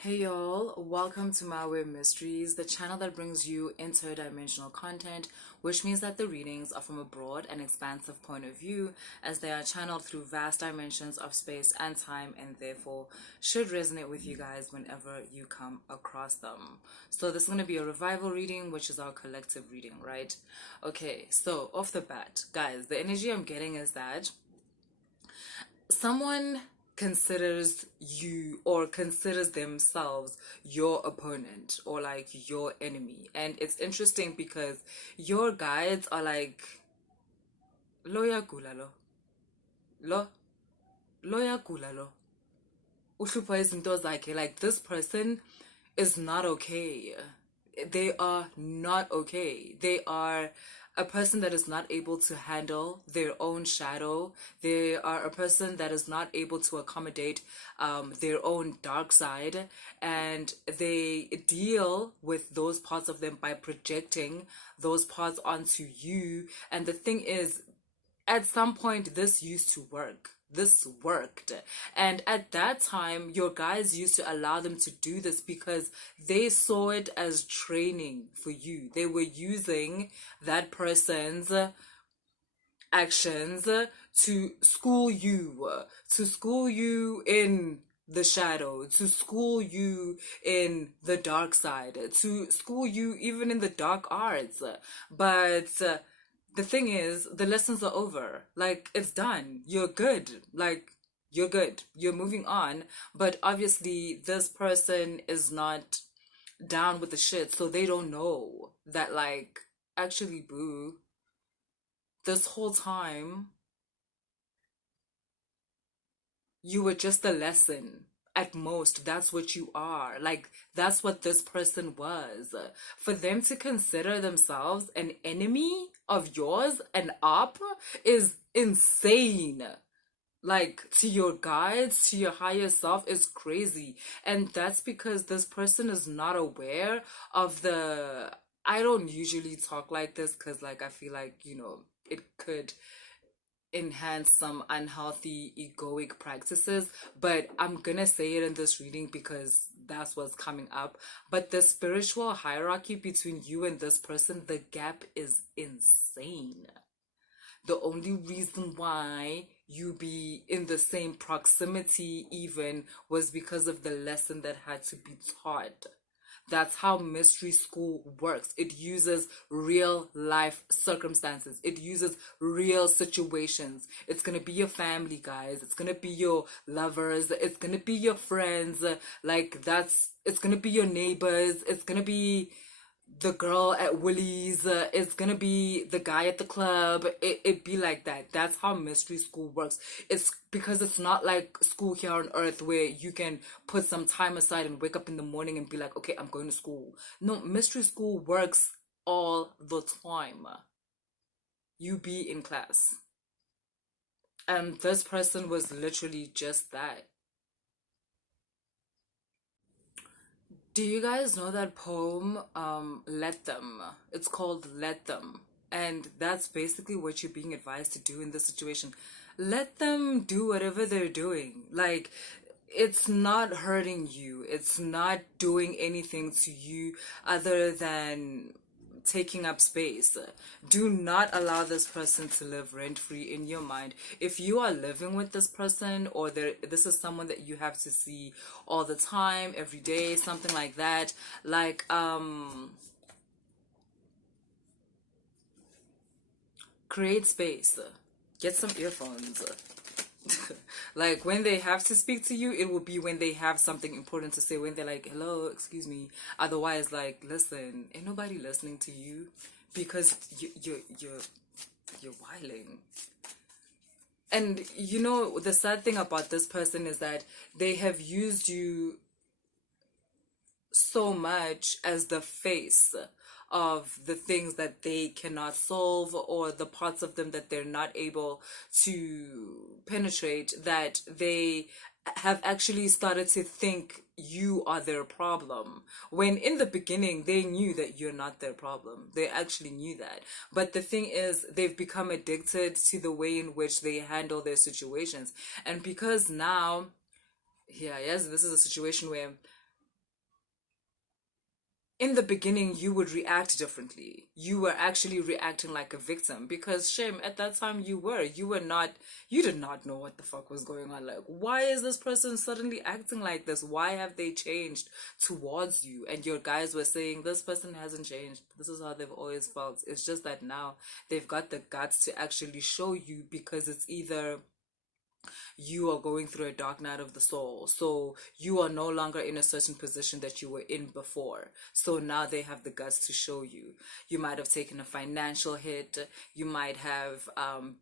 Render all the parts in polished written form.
Hey y'all, welcome to My Way Mysteries, the channel that brings you interdimensional content, which means that the readings are from a broad and expansive point of view as they are channeled through vast dimensions of space and time and therefore should resonate with you guys whenever you come across them. So this is going to be a revival reading, which is our collective reading, right? Okay, so off the bat, guys, the energy I'm getting is that someone considers you or considers themselves your opponent or like your enemy. And it's interesting because your guides are like loya gula lo loya gula lo uhlupha izinto zakhe, like this person is not okay. They are not okay. They are a person that is not able to handle their own shadow. They are a person that is not able to accommodate their own dark side, and they deal with those parts of them by projecting those parts onto you. And the thing is, at some point this used to work. This worked, and at that time your guys used to allow them to do this because they saw it as training for you. They were using that person's actions to school you in the shadow, to school you in the dark side, to school you even in the dark arts. But the thing is, the lessons are over. Like, it's done. You're good. Like, you're good. You're moving on. But obviously, this person is not down with the shit, so they don't know that, like, actually, boo, this whole time, you were just a lesson. At most, that's what you are. Like, that's what this person was. For them to consider themselves an enemy of yours, an op, is insane. Like, to your guides, to your higher self, is crazy. And that's because this person is not aware of the. I don't usually talk like this because, like, I feel like, it could enhance some unhealthy egoic practices, but I'm gonna say it in this reading because that's what's coming up. But the spiritual hierarchy between you and this person, the gap is insane. The only reason why you be in the same proximity even was because of the lesson that had to be taught. That's how mystery school works. It uses real life circumstances. It uses real situations. It's gonna be your family, guys. It's gonna be your lovers. It's gonna be your friends. It's gonna be your neighbors. It's gonna be the girl at Willie's. It's gonna be the guy at the club. It be like that. That's how mystery school works. It's because it's not like school here on earth where you can put some time aside and wake up in the morning and be like, okay, I'm going to school. No, mystery school works all the time. You be in class. And this person was literally just that. Do you guys know that poem, Let Them? It's called Let Them. And that's basically what you're being advised to do in this situation. Let them do whatever they're doing. Like, it's not hurting you. It's not doing anything to you other than taking up space. Do not allow this person to live rent free in your mind. If you are living with this person, or this is someone that you have to see all the time, every day, something like that, like create space. Get some earphones. Like, when they have to speak to you, it will be when they have something important to say, when they're like, hello, excuse me. Otherwise, like, listen, ain't nobody listening to you because you're whiling. And the sad thing about this person is that they have used you so much as the face of the things that they cannot solve, or the parts of them that they're not able to penetrate, that they have actually started to think you are their problem, when in the beginning they knew that you're not their problem. They actually knew that. But the thing is, they've become addicted to the way in which they handle their situations. And because now, yeah, yes, this is a situation where in the beginning you would react differently. You were actually reacting like a victim because shame at that time you did not know what the fuck was going on. Like, why is this person suddenly acting like this? Why have they changed towards you? And your guys were saying this person hasn't changed. This is how they've always felt. It's just that now they've got the guts to actually show you, because it's either you are going through a dark night of the soul. So you are no longer in a certain position that you were in before. So now they have the guts to show you. You might have taken a financial hit. You might have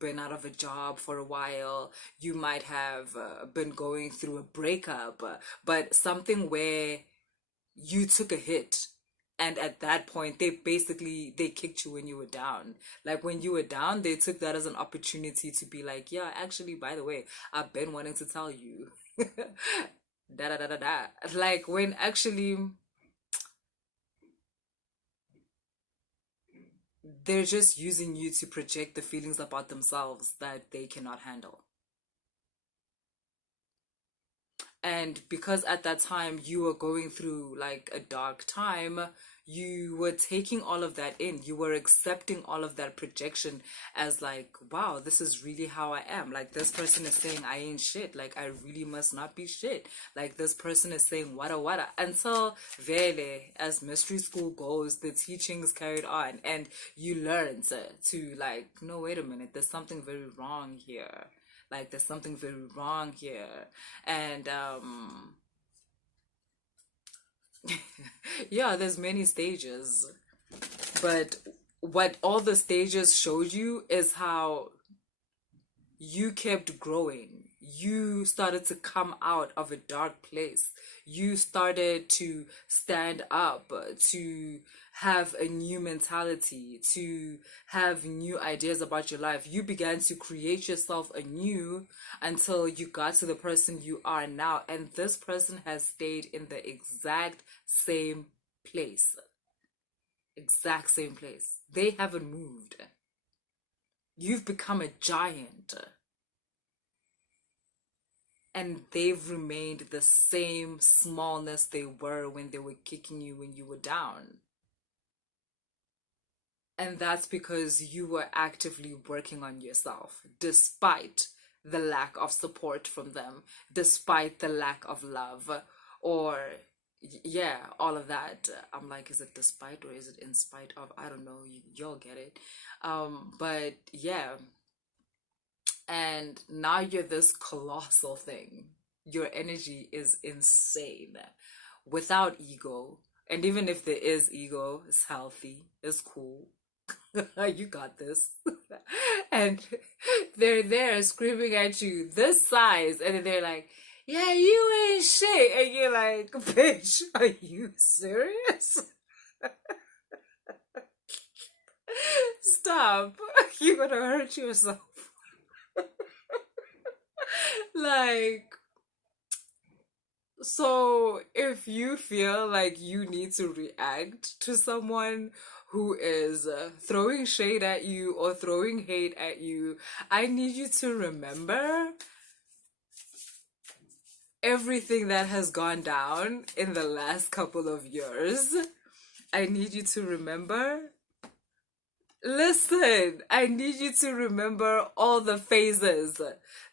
been out of a job for a while. You might have been going through a breakup, but something where you took a hit, and at that point they kicked you when you were down. Like, when you were down, they took that as an opportunity to be like, yeah, actually, by the way, I've been wanting to tell you. Da da da da da. Like, when actually they're just using you to project the feelings about themselves that they cannot handle. And because at that time you were going through like a dark time, you were taking all of that in. You were accepting all of that projection as like, wow, this is really how I am. Like, this person is saying I ain't shit. Like, I really must not be shit. Like, this person is saying wada wada. Until vele, as mystery school goes, the teachings carried on, and you learned to like, no, wait a minute, there's something very wrong here. Like, there's something very wrong here. And yeah, there's many stages. But what all the stages showed you is how you kept growing. You started to come out of a dark place. You started to stand up, to have a new mentality, to have new ideas about your life. You began to create yourself anew until you got to the person you are now. And this person has stayed in the exact same place. Exact same place. They haven't moved. You've become a giant, and they've remained the same smallness they were when they were kicking you when you were down. And that's because you were actively working on yourself, despite the lack of support from them, despite the lack of love, or yeah, all of that. I'm like, is it despite or is it in spite of? I don't know. You'll get it. But yeah, and now you're this colossal thing. Your energy is insane without ego. And even if there is ego, it's healthy, it's cool. You got this. And they're there screaming at you this size, and then they're like, yeah, you ain't shit. And you're like, bitch, are you serious? Stop. You're gonna hurt yourself. Like, so if you feel like you need to react to someone who is throwing shade at you or throwing hate at you, I need you to remember everything that has gone down in the last couple of years. I need you to remember. Listen, I need you to remember all the phases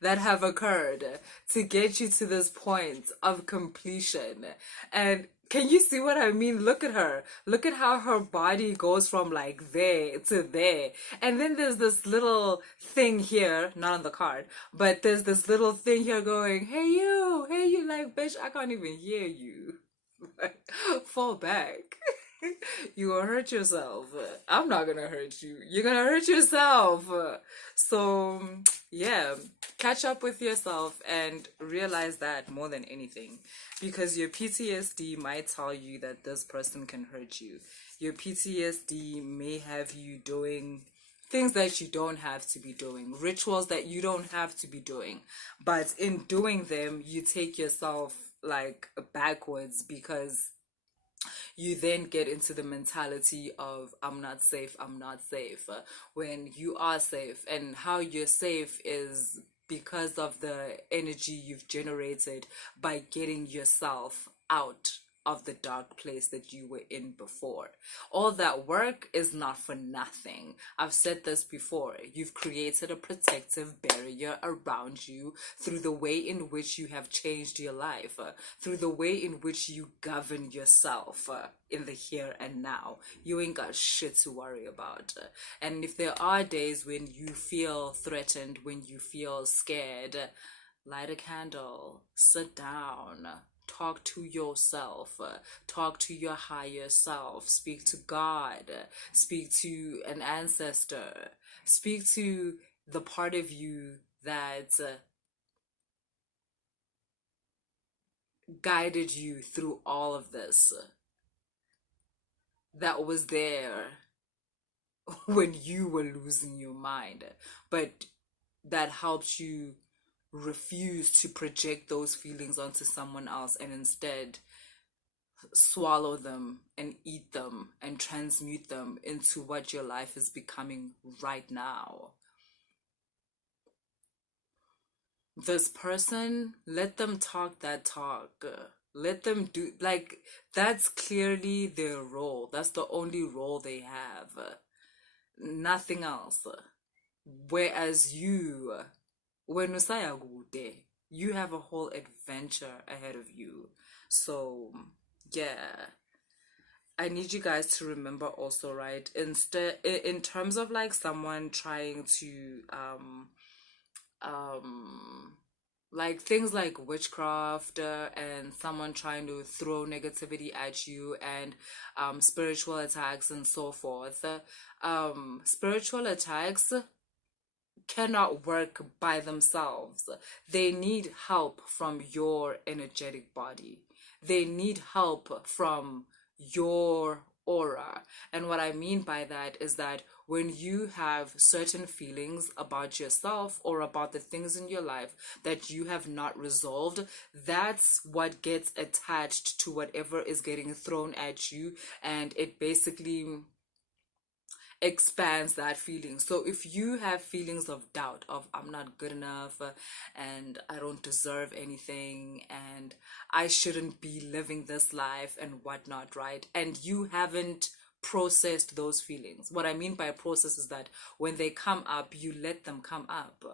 that have occurred to get you to this point of completion. And can you see what I mean? Look at her. Look at how her body goes from like there to there. And then there's this little thing here, not on the card, but there's this little thing here going, hey you, like, bitch, I can't even hear you. Fall back. You gonna hurt yourself. I'm not gonna hurt you. You're gonna hurt yourself. So, yeah, catch up with yourself and realize that more than anything. Because your PTSD might tell you that this person can hurt you. Your PTSD may have you doing things that you don't have to be doing, rituals that you don't have to be doing. But in doing them, you take yourself like backwards, because you then get into the mentality of I'm not safe, I'm not safe, when you are safe. And how you're safe is because of the energy you've generated by getting yourself out of the dark place that you were in before. All that work is not for nothing. I've said this before. You've created a protective barrier around you through the way in which you have changed your life, through the way in which you govern yourself in the here and now. You ain't got shit to worry about. And if there are days when you feel threatened, when you feel scared, light a candle, sit down, talk to yourself, talk to your higher self, speak to God, speak to an ancestor, speak to the part of you that guided you through all of this, that was there when you were losing your mind, but that helped you refuse to project those feelings onto someone else and instead swallow them and eat them and transmute them into what your life is becoming right now. This person, let them talk that talk. Let them do, like, that's clearly their role. That's the only role they have. Nothing else. Whereas you, when usaya kude, you have a whole adventure ahead of you. So, yeah. I need you guys to remember also, right? Instead, in terms of like someone trying to um like things like witchcraft and someone trying to throw negativity at you and spiritual attacks and so forth. Spiritual attacks cannot work by themselves. They need help from your energetic body. They need help from your aura. And what I mean by that is that when you have certain feelings about yourself or about the things in your life that you have not resolved, that's what gets attached to whatever is getting thrown at you, and it basically expands that feeling. So if you have feelings of doubt, of I'm not good enough, and I don't deserve anything, and I shouldn't be living this life and whatnot, right? And you haven't processed those feelings. What I mean by process is that when they come up, you let them come up,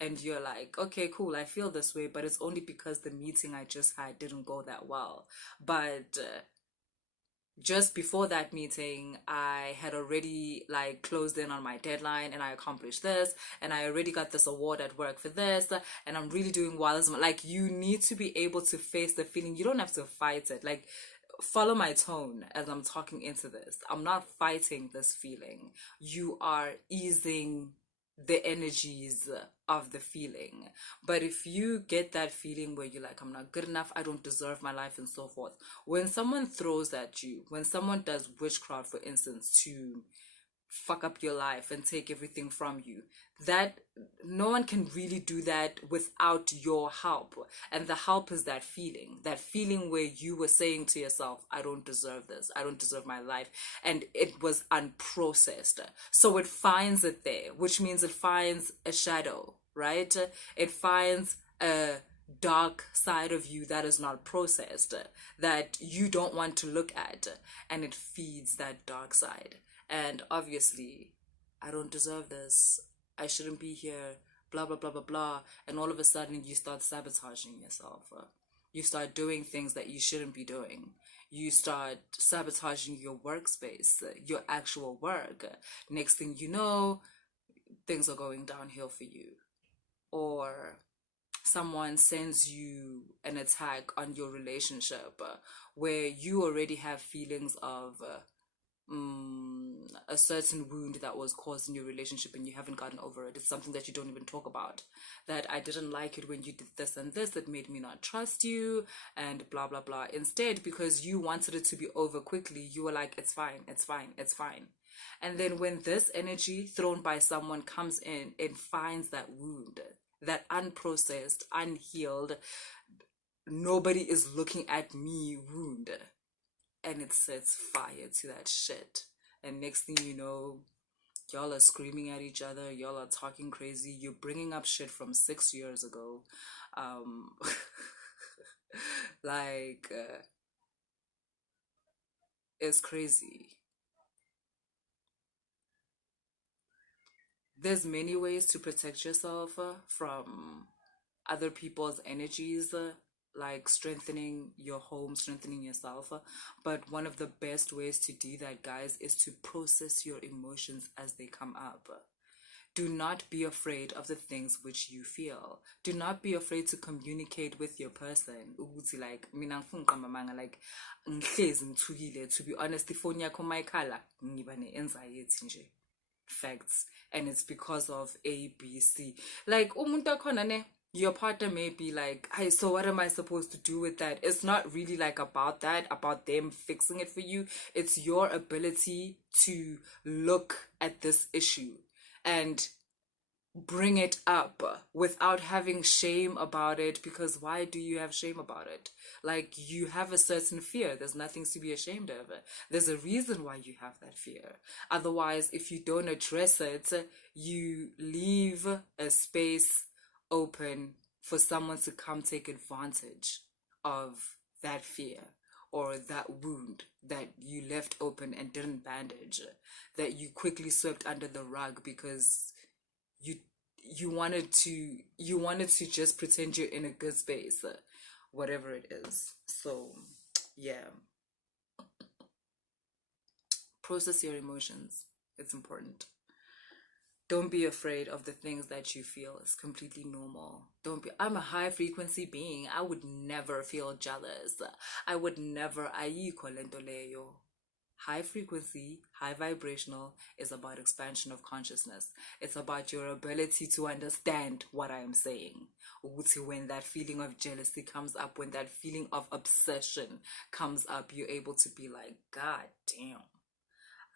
and you're like, okay, cool, I feel this way, but it's only because the meeting I just had didn't go that well. But just before that meeting, I had already like closed in on my deadline, and I accomplished this, and I already got this award at work for this, and I'm really doing well. Like, you need to be able to face the feeling. You don't have to fight it. Like, follow my tone as I'm talking into this. I'm not fighting this feeling. You are easing the energies of the feeling. But if you get that feeling where you're like, I'm not good enough, I don't deserve my life, and so forth, when someone throws at you, when someone does witchcraft, for instance, to fuck up your life and take everything from you, that no one can really do that without your help. And the help is that feeling where you were saying to yourself, I don't deserve this, I don't deserve my life, and it was unprocessed. So it finds it there, which means it finds a shadow, right? It finds a dark side of you that is not processed, that you don't want to look at, and it feeds that dark side. And obviously, I don't deserve this, I shouldn't be here, blah blah blah blah blah. And all of a sudden you start sabotaging yourself. You start doing things that you shouldn't be doing. You start sabotaging your workspace, your actual work. Next thing you know, things are going downhill for you. Or someone sends you an attack on your relationship, where you already have feelings of a certain wound that was caused in your relationship, and you haven't gotten over it. It's something that you don't even talk about. That I didn't like it when you did this and this, that made me not trust you, and blah blah blah. Instead, because you wanted it to be over quickly, you were like, it's fine, it's fine, it's fine. And then when this energy thrown by someone comes in, it finds that wound, that unprocessed, unhealed, nobody is looking at me wound, and it sets fire to that shit. And next thing you know, y'all are screaming at each other, y'all are talking crazy, you're bringing up shit from 6 years ago. um like is crazy. There's many ways to protect yourself from other people's energies, like strengthening your home, strengthening yourself. But one of the best ways to do that, guys, is to process your emotions as they come up. Do not be afraid of the things which you feel. Do not be afraid to communicate with your person. Ukuthi like mina ngifuna uqamba like ngihlezi ngithukile, to be honest, ifoni yakho mayikhala ngiba ne-anxiety nje. Facts. And it's because of ABC. Like umuntu akhona ne, your partner may be like, hey, so what am I supposed to do with that? It's not really like about that, about them fixing it for you. It's your ability to look at this issue and bring it up without having shame about it. Because why do you have shame about it? Like, you have a certain fear. There's nothing to be ashamed of. There's a reason why you have that fear. Otherwise, if you don't address it, you leave a space open for someone to come take advantage of that fear or that wound that you left open and didn't bandage, that you quickly swept under the rug because you wanted to just pretend you're in a good space, whatever it is. So yeah, process your emotions. It's important. Don't be afraid of the things that you feel. It's completely normal. Don't be, I'm a high frequency being. I would never feel jealous. I would never, ayikho lento leyo. High frequency, high vibrational is about expansion of consciousness. It's about your ability to understand what I am saying. When that feeling of jealousy comes up, when that feeling of obsession comes up, you're able to be like, God damn.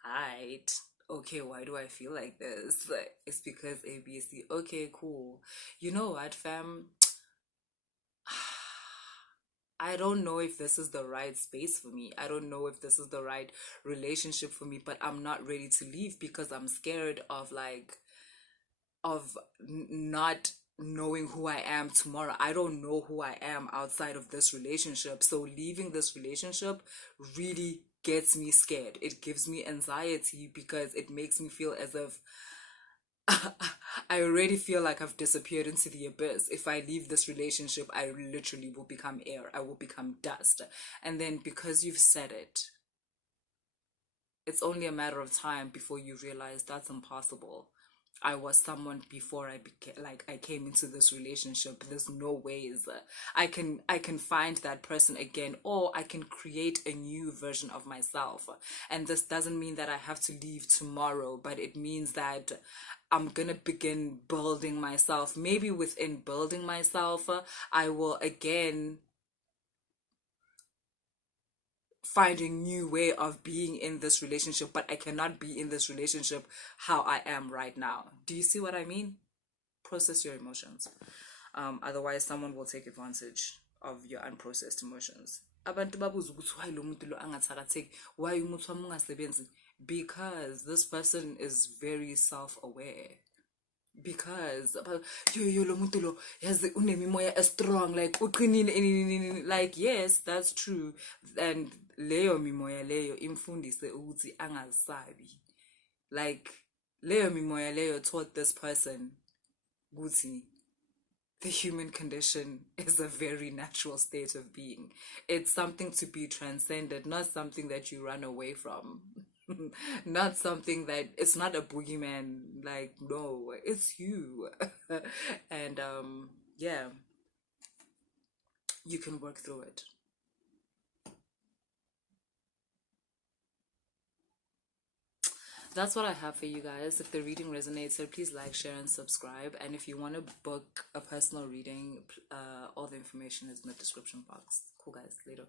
Alright. Okay, why do I feel like this? It's because ABC. Okay, cool. You know what, fam? I don't know if this is the right space for me. I don't know if this is the right relationship for me, but I'm not ready to leave because I'm scared of not knowing who I am tomorrow. I don't know who I am outside of this relationship. So leaving this relationship really gets me scared. It gives me anxiety because it makes me feel as if I already feel like I've disappeared into the abyss. If I leave this relationship, I literally will become air. I will become dust. And then because you've said it, it's only a matter of time before you realize that's impossible. I was someone before I came into this relationship. There's no ways I can find that person again, or I can create a new version of myself. And this doesn't mean that I have to leave tomorrow, but it means that I'm gonna begin building myself. Maybe within building myself, I will again find a new way of being in this relationship, but I cannot be in this relationship how I am right now. Do you see what I mean? Process your emotions. Otherwise, someone will take advantage of your unprocessed emotions. Abantu babuza ukuthi why lo muntu lo angathakatheki, why umuntu wami ungasebenzi? Because this person is very self-aware. Because yo lo muntu lo yazi unemimoya strong, like uqinile, like yes, that's true. And leyo mimoya leyo imfundise ukuthi angasabi. Like leyo mimoya leyo taught this person ukuthi the human condition is a very natural state of being. It's something to be transcended, not something that you run away from. Not something that, it's not a boogeyman. Like, no, it's you. And yeah, you can work through it. That's what I have for you guys. If the reading resonates, so please like, share, and subscribe. And if you want to book a personal reading, all the information is in the description box. Cool, guys. Later.